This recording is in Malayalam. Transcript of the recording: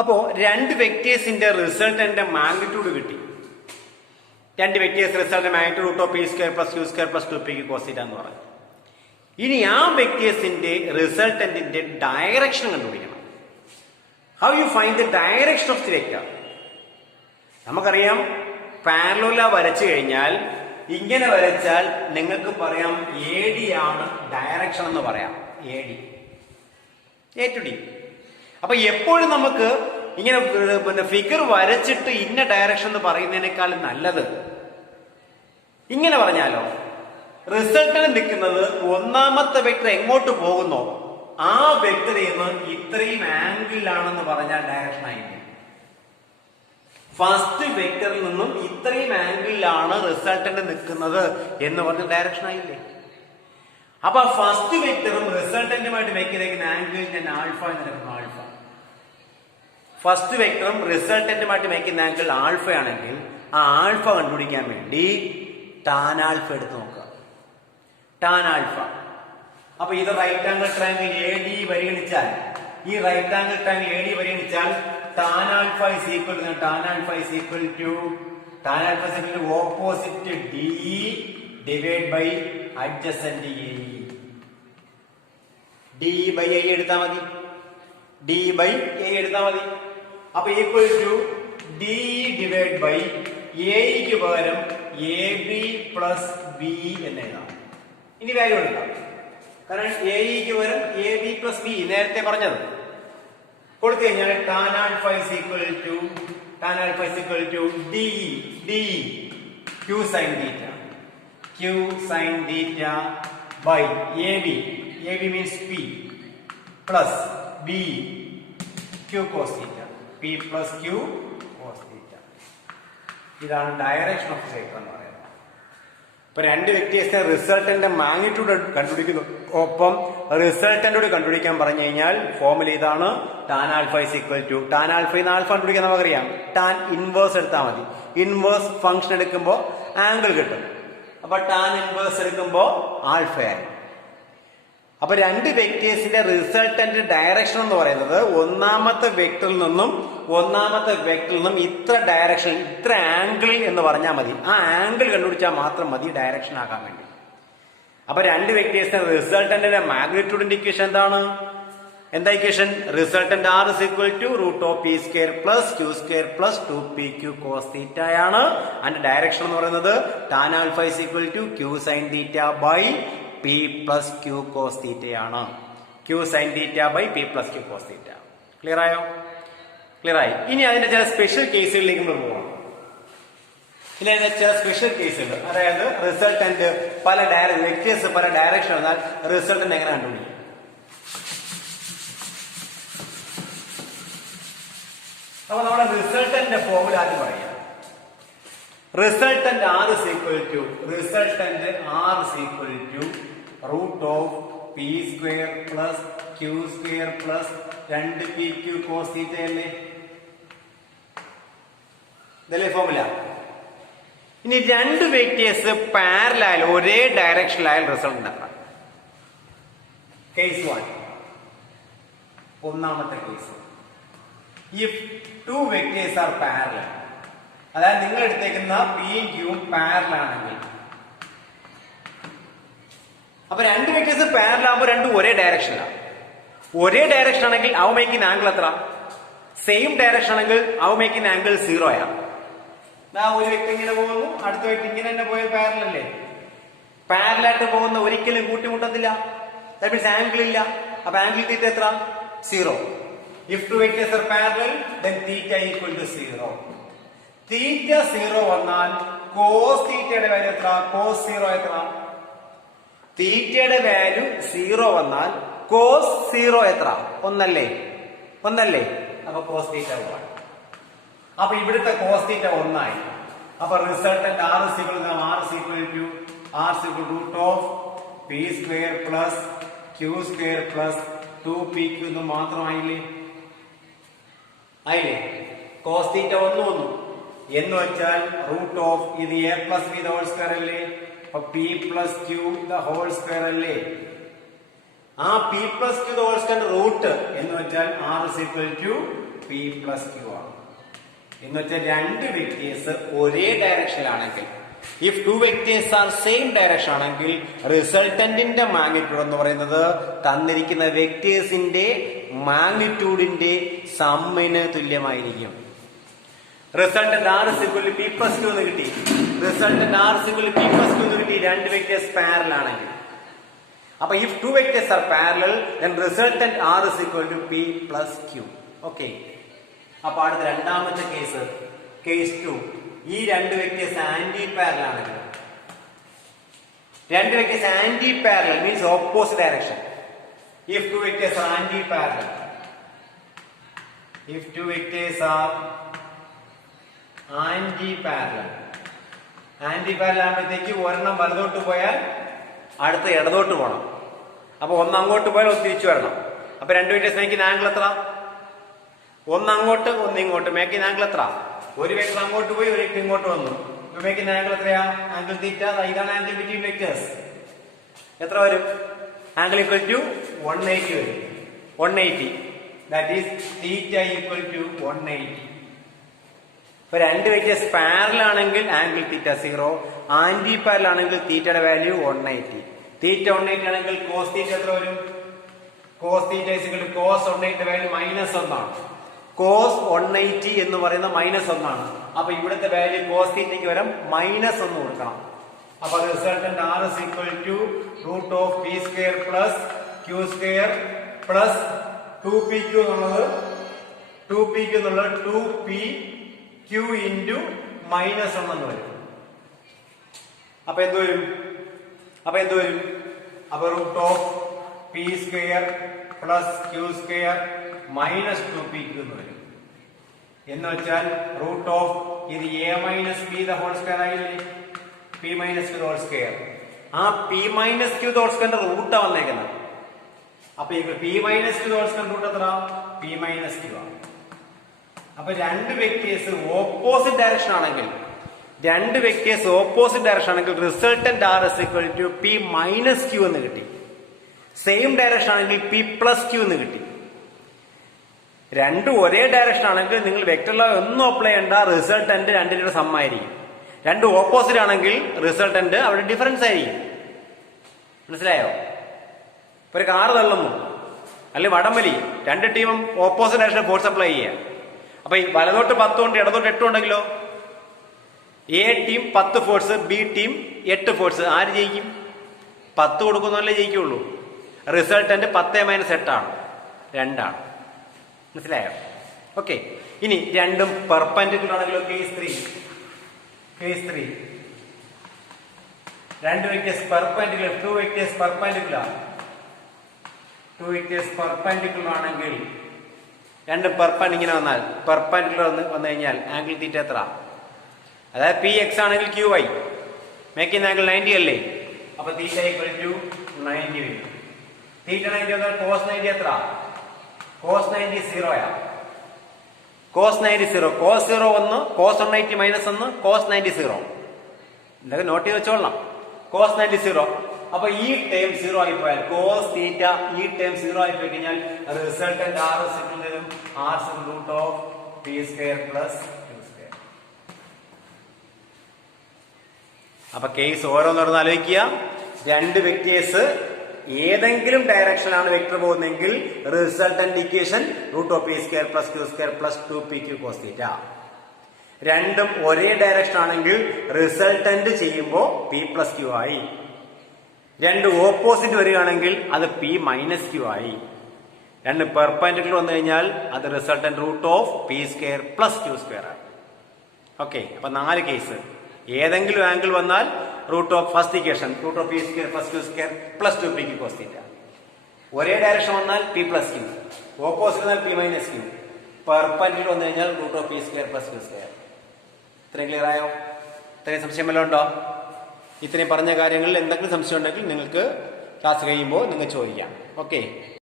അപ്പോ രണ്ട് വെക്ടേഴ്സിന്റെ റിസൾട്ടന്റെ മാഗ്നിറ്റ്യൂഡ് കിട്ടി. രണ്ട് vectors resultant magnitude root of P square plus Q square plus 2p cos theta എന്ന് പറഞ്ഞു. ഇനി ആ വെക്ടേഴ്സിന്റെ റിസൾട്ടന്റിന്റെ ഡയറക്ഷൻ കണ്ടുപിടിക്കണം. How you find the direction of the vector? നമുക്കറിയാം, പാരലോല വരച്ചു കഴിഞ്ഞാൽ ഇങ്ങനെ വരച്ചാൽ നിങ്ങൾക്ക് പറയാം AD ആണ് ഡയറക്ഷൻ എന്ന് പറയാം. AD A to D. അപ്പൊ എപ്പോഴും നമുക്ക് ഇങ്ങനെ ഫിഗർ വരച്ചിട്ട് ഇന്ന ഡയറക്ഷൻ എന്ന് പറയുന്നതിനേക്കാൾ നല്ലത് ഇങ്ങനെ പറഞ്ഞാലോ, റിസൾട്ടിന് നിൽക്കുന്നത് ഒന്നാമത്തെ വെക്ടർ എങ്ങോട്ട് പോകുന്നോ ആ വെക്ടറിൽ നിന്ന് ഇത്രയും ആംഗിളിലാണെന്ന് പറഞ്ഞാൽ ഡയറക്ഷൻ ആയിരിക്കും. ഫസ്റ്റ് വെക്ടറിൽ നിന്നും ഇത്രയും ആംഗിളിലാണ് റിസൾട്ടന്റ് നിൽക്കുന്നത് എന്ന് പറഞ്ഞ ഡയറക്ഷൻ ആയില്ലേ? അപ്പൊ ഫസ്റ്റ് വെക്ടറും റിസൾട്ടന്റുമായിട്ട് വെക്കുന്ന ആംഗിൾ ഞാൻ ആൽഫ എന്ന് എടുക്കുന്നു. ആൽഫ ഫസ്റ്റ് വെക്ടറും റിസൾട്ടന്റുമായിട്ട് വെക്കുന്ന ആംഗിൾ ആൽഫ ആണെങ്കിൽ ആ ആൽഫ കണ്ടുപിടിക്കാൻ വേണ്ടി ടാൻ ആൽഫ എടുത്ത് നോക്കുക. Tan alpha. അപ്പൊ ഇത് റൈറ്റ് ആംഗിൾ ട്രയാംഗിൾ AD പരിഗണിച്ചാൽ, ഈ റൈറ്റ് ആംഗിൾ ട്രയാംഗിൾ AD പരിഗണിച്ചാൽ tan alpha is equal to opposite DE divide by adjacent AE. DE by AE എടുത്താൽ മതി. DE ബൈ AE എടുത്താൽ മതി. അപ്പൊ equal to DE divide by AEക്ക് പകരം AB പ്ലസ് B എന്ന് എഴുതാം. ഇനി വാല്യൂ എടുക്കാം. കാരണം AEക്ക് പകരം AB പ്ലസ് B നേരത്തെ പറഞ്ഞത് കൊടുത്തു കഴിഞ്ഞാൽ tan alpha is equal to DE Q sine theta by AB means P plus B Q cos theta. P plus Q cos theta. ഇതാണ് ഡയറക്ഷൻ ഓഫ് വെക്ടർ എന്ന് പറയുന്നത്. ഇപ്പൊ രണ്ട് വെക്ടേഴ്സിന്റെ റിസൾട്ടന്റെ മാഗ്നിറ്റ്യൂഡ് കണ്ടുപിടിക്കുന്നു. ഒപ്പം റിസൾട്ടന്റോട് കണ്ടുപിടിക്കാൻ പറഞ്ഞു കഴിഞ്ഞാൽ ഫോർമുല ഇതാണ്. Tan alpha is equal to tan alpha alpha കണ്ടുപിടിക്കാൻ നമുക്കറിയാം. ടാൻ ഇൻവേഴ്സ് എടുത്താൽ മതി. ഇൻവേഴ്സ് ഫംഗ്ഷൻ എടുക്കുമ്പോൾ ആംഗിൾ കിട്ടും. അപ്പൊ ടാൻ ഇൻവേഴ്സ് എടുക്കുമ്പോൾ ആൽഫയായി. അപ്പൊ രണ്ട് വെക്ടേഴ്സിന്റെ റിസൾട്ടന്റ് ഡയറക്ഷൻ എന്ന് പറയുന്നത് ഒന്നാമത്തെ വെക്ടറിൽ നിന്നും ഇത്ര ഡയറക്ഷൻ, ഇത്ര ആംഗിളിൽ എന്ന് പറഞ്ഞാൽ മതി. ആ ആംഗിൾ കണ്ടുപിടിച്ചാൽ മാത്രം മതി ഡയറക്ഷൻ ആകാൻ വേണ്ടി. അപ്പൊ രണ്ട് വെക്ടേഴ്സിന്റെ റിസൾട്ടന്റിന്റെ മാഗ്നിറ്റ്യൂഡിന്റെ ഇക്വേഷൻ എന്താണ്? എന്താ equation? Resultant R is equal to root of P square plus Q square plus 2PQ cos theta ആണ്. അതിന്റെ ഡയറക്ഷൻ എന്ന് പറയുന്നത് tan alpha is equal to Q sin theta by P plus Q cos theta ആണ്. Q sin theta by P plus Q cos theta. Clear ആയോ? ക്ലിയർ ആയി. ഇനി അതിന്റെ ചില സ്പെഷ്യൽ കേസുകളിലേക്ക് നമ്മൾ പോകാം. ഇനി അതിന്റെ ചില സ്പെഷ്യൽ കേസുകൾ, അതായത് റിസൾട്ടന്റ് പല വെക്ടേഴ്സ് പല ഡയറക്ഷൻ വന്നാൽ റിസൾട്ടന്റ് എങ്ങനെ കണ്ടുപിടിക്കും? അപ്പൊ നമ്മുടെ റിസൾട്ടന്റെ ഫോർമുല ആദ്യം പറയാം. Resultant R is equal to root of P square plus Q square plus 2PQ cos theta അല്ലേ? ഇതല്ലേ ഫോർമുല? ഇനി രണ്ട് വെക്ടേഴ്സ് പാരലൽ ഒരേ ഡയറക്ഷനിലായാൽ റിസൾട്ട് ഉണ്ടാക്കാം. കേസ് 1, ഒന്നാമത്തെ case. If two vectors are parallel, അതായത് നിങ്ങൾ എടുത്തേക്കുന്ന Pയും Qയും പാരലൽ ആണെങ്കിൽ, അപ്പൊ രണ്ട് വെക്ടേഴ്സ് പാരലൽ ആകുമ്പോൾ രണ്ടും ഒരേ ഡയറക്ഷനിലാണ്. ഒരേ ഡയറക്ഷൻ ആണെങ്കിൽ അവ മേക്കുന്ന ആംഗിൾ എത്ര? സെയിം ഡയറക്ഷൻ ആണെങ്കിൽ അവ മേക്കുന്ന ആംഗിൾ 0 ആണ്. ഒരു വ്യക്തി ഇങ്ങനെ പോകുന്നു, അടുത്ത വ്യക്തി ഇങ്ങനെ തന്നെ പോയ പാരലൽ അല്ലേ? പാരലായിട്ട് പോകുന്ന ഒരിക്കലും കൂട്ടിമുട്ടത്തില്ല. ദാറ്റ് മീൻസ് ആംഗിൾ ഇല്ല. അപ്പൊ ആംഗിൾ തീറ്റ എത്ര? 0. If two vectors are parallel, then theta equal to 0. Theta 0 വന്നാൽ cos theta വാല്യൂ എത്ര? cos 0 എത്ര? തീറ്റയുടെ വാല്യൂ 0 വന്നാൽ cos 0 എത്ര? ഒന്നല്ലേ? അപ്പൊ cos theta 1. അപ്പൊ ഇവിടുത്തെ cos theta 1 ആയി. അപ്പൊ resultant R is equal to root of P square plus Q square plus 2PQ എന്ന് മാത്രമായില്ലേ? cos theta 1 വന്നു എന്ന് വെച്ചാൽ റൂട്ട് ഓഫ് ഇത് A plus B the whole square അല്ലേ? അപ്പൊ P plus Q the whole square അല്ലേ? ആ P plus Q whole square root എന്ന് വെച്ചാൽ R is equal to P plus Q ആണ്. എന്ന് വെച്ചാൽ രണ്ട് വെക്ടേഴ്സ് ഒരേ ഡയറക്ഷനിലാണെങ്കിൽ, if two vectors are same direction ആണെങ്കിൽ റിസൾട്ടന്റിന്റെ മാഗ്നിറ്റ്യൂഡ് എന്ന് പറയുന്നത് തന്നിരിക്കുന്ന വെക്ടേഴ്സിന്റെ മാഗ്നിറ്റ്യൂഡിന്റെ സമ്മിന് തുല്യമായിരിക്കും. Resultant R is equal to P plus Q എന്ന് കിട്ടി. Resultant R is equal to P plus Q എന്ന് കിട്ടി രണ്ട് വെക്ടേഴ്സ് പാരലൽ ആണെങ്കിൽ. അപ്പൊ if two vectors are parallel then resultant r is equal to p plus q. Okay, അപ്പൊ അടുത്ത രണ്ടാമത്തെ കേസ്, കേസ് 2. ഈ രണ്ട് വെക്ടേഴ്സ് ആന്റി പാരലൽ ആണെങ്കിൽ, രണ്ട് vectors anti parallel means opposite direction. if two vectors are anti parallel, if two vectors are anti parallel, anti parallel ആകുമ്പോഴത്തേക്ക് ഒരെണ്ണം വലതോട്ട് പോയാൽ അടുത്ത ഇടതോട്ട് പോകണം. അപ്പൊ ഒന്ന് അങ്ങോട്ട് പോയാൽ ഒന്ന് തിരിച്ചു വരണം. അപ്പൊ രണ്ട് വെക്ടേഴ്സ് മേക്കിംഗ് ആംഗിൾ എത്ര? ഒന്ന് അങ്ങോട്ട് ഒന്ന് ഇങ്ങോട്ട്. മേക്കിംഗ് ആംഗിൾ എത്ര? ഒരു വെക്ടർ അങ്ങോട്ട് പോയി ഒരു വെക്ടർ ഇങ്ങോട്ട് വന്നു. മേക്കിംഗ് ആംഗിൾ എത്രയാ? Angle theta. ഇതാണ് ആംഗിൾ ബിറ്റ്വീൻ വെക്ടേഴ്സ്. എത്ര വരും? ആംഗിൾ ഈക്വൽ ടു 180 വരും. 180, that is theta equal to 180. ഇപ്പൊ രണ്ട് വെക്ടേഴ്സ് പാരലൽ ആണെങ്കിൽ ആംഗിൾ തീറ്റ 0, ആന്റി പാരലൽ ആണെങ്കിൽ തീറ്റയുടെ വാല്യൂ 180. തീറ്റ 180 ആണെങ്കിൽ കോസ് തീറ്റ എത്ര വരും? കോസ് തീറ്റ കോസ് 180 വാല്യൂ -1 ആണ്. കോസ് 180 എന്ന് പറയുന്നത് -1 ആണ്. അപ്പൊ ഇവിടുത്തെ വാല്യൂ കോസ് തീറ്റയ്ക്ക് വരും -1 കൊടുക്കണം. അപ്പൊ resultant R is equal to root of P square plus Q square plus 2pq എന്നുള്ളത് 2pq എന്നുള്ളത് 2pq ഇൻറ്റു -1 എന്ന് വരും. അപ്പൊ എന്ത് വരും? അപ്പൊ root of P square plus Q square minus 2pq എന്ന് വരും. എന്ന് വെച്ചാൽ റൂട്ട് ഓഫ് ഇത് a minus B the whole square ആയില്ലേ? P minus Q whole square. ആ പി മൈനസ് ക്യൂ ഹോൾ സ്ക്വയറിന്റെ റൂട്ടാ വന്നേക്കുന്നത്. അപ്പൊ P minus Q whole square root എത്ര? പി മൈനസ് ക്യൂ ആണ്. അപ്പൊ രണ്ട് വെക്ടേഴ്സ് ഓപ്പോസിറ്റ് ഡയറക്ഷൻ ആണെങ്കിൽ, resultant R is equal to P minus Q എന്ന് കിട്ടി. സെയിം ഡയറക്ഷൻ ആണെങ്കിൽ പി പ്ലസ് ക്യൂ എന്ന് കിട്ടി. രണ്ടും ഒരേ ഡയറക്ഷൻ ആണെങ്കിൽ നിങ്ങൾ വെക്ടറിൽ ഒന്നും അപ്ലൈ ചെയ്യേണ്ട, റിസൾട്ടന്റ് രണ്ടിന്റെ സമ്മായിരിക്കും. രണ്ടും ഓപ്പോസിറ്റ് ആണെങ്കിൽ റിസൾട്ടന്റ് അവിടെ ഡിഫറൻസ് ആയിരിക്കും. മനസ്സിലായോ? ഇപ്പൊ ഒരു കാറ് തള്ളുന്നു അല്ലെങ്കിൽ വടംവലി, രണ്ട് ടീമും ഓപ്പോസിറ്റ് ഡയറക്ഷൻ ഫോഴ്സ് അപ്ലൈ ചെയ്യുക. അപ്പൊ ഈ വലതോട്ട് 10 ഉണ്ട്, ഇടതോട്ട് 8 ഉണ്ടെങ്കിലോ A team 10 force, B team 8 force, ആര് ജയിക്കും? 10 കൊടുക്കുന്നല്ലേ ജയിക്കുള്ളൂ. റിസൾട്ടന്റ് 10 - 8 ആണ്, 2 ആണ്. മനസ്സിലായോ? ഓക്കെ, ഇനി രണ്ടും പെർപെൻഡിക്കുലർ ആണെങ്കിലോ? കേസ് 3 രണ്ട് vectors perpendicular, to vectors perpendicular ആണെങ്കിൽ, രണ്ടും പെർപെൻഡിക്കുലർ വന്നാൽ, പെർപെൻഡിക്കുലർ വന്നു കഴിഞ്ഞാൽ ആംഗിൾ തീറ്റ എത്ര? അതായത് പി എക്സ് ആണെങ്കിൽ ക്യൂ വൈ, മേക്കിംഗ് ആംഗിൾ 90 അല്ലേ? അപ്പൊ തീറ്റ ഈക്വൽ ടു 90 വരും. തീറ്റ 90 വന്നാൽ കോസ് 90 എത്ര? കോസ് 90 0 യാ. Cos 90 0, cos 0 1, cos 180 -1, cos 90 0. ഇതൊക്കെ നോട്ട് ചെയ്ത് വെച്ചോളണം. കോസ് 90 0. അപ്പൊ ഈ ടേം 0 ആയി പോയാൽ, കോസ് തീറ്റ ഈ ടേം 0 ആയി പോയി കഴിഞ്ഞാൽ resultant R root of P square plus Q square. അപ്പൊ കേസ് ഓരോന്നോരോന്ന് ആലോചിക്കുക. രണ്ട് വെക്ടേഴ്സ് ഏതെങ്കിലും ഡയറക്ഷനിലാണ് വെക്ടർ പോകുന്നതെങ്കിൽ resultant equation root of P square plus Q square plus 2pq cos theta. രണ്ടും ഒരേ ഡയറക്ഷൻ ആണെങ്കിൽ റിസൾട്ടന്റ് ചെയ്യുമ്പോൾ പി പ്ലസ് ക്യൂ ആയി. രണ്ട് ഓപ്പോസിറ്റ് വരികയാണെങ്കിൽ അത് പി മൈനസ് ക്യൂ ആയി. രണ്ട് പെർപെൻഡിക്കുലർ വന്നു കഴിഞ്ഞാൽ അത് resultant root of P square plus Q square ആണ്. ഓക്കെ, അപ്പൊ 4 കേസ്. ഏതെങ്കിലും ആംഗിൾ വന്നാൽ root of first equation root of P square plus Q square plus 2pq cos theta. ഒരേ ഡയറക്ഷൻ വന്നാൽ പി പ്ലസ് ക്യൂ, ഓപ്പോസിറ്റ് വന്നാൽ പി മൈനസ് ക്യൂ, പെർപെൻഡിക്കുലർ വന്നു കഴിഞ്ഞാൽ root of P square plus Q square. ഇത്രയും ക്ലിയർ ആയോ? ഇത്രയും സംശയം വല്ലതും ഉണ്ടോ? ഇത്രയും പറഞ്ഞ കാര്യങ്ങളിൽ എന്തെങ്കിലും സംശയം ഉണ്ടെങ്കിൽ നിങ്ങൾക്ക് ക്ലാസ് കഴിയുമ്പോൾ നിങ്ങൾ ചോദിക്കാം. ഓക്കെ.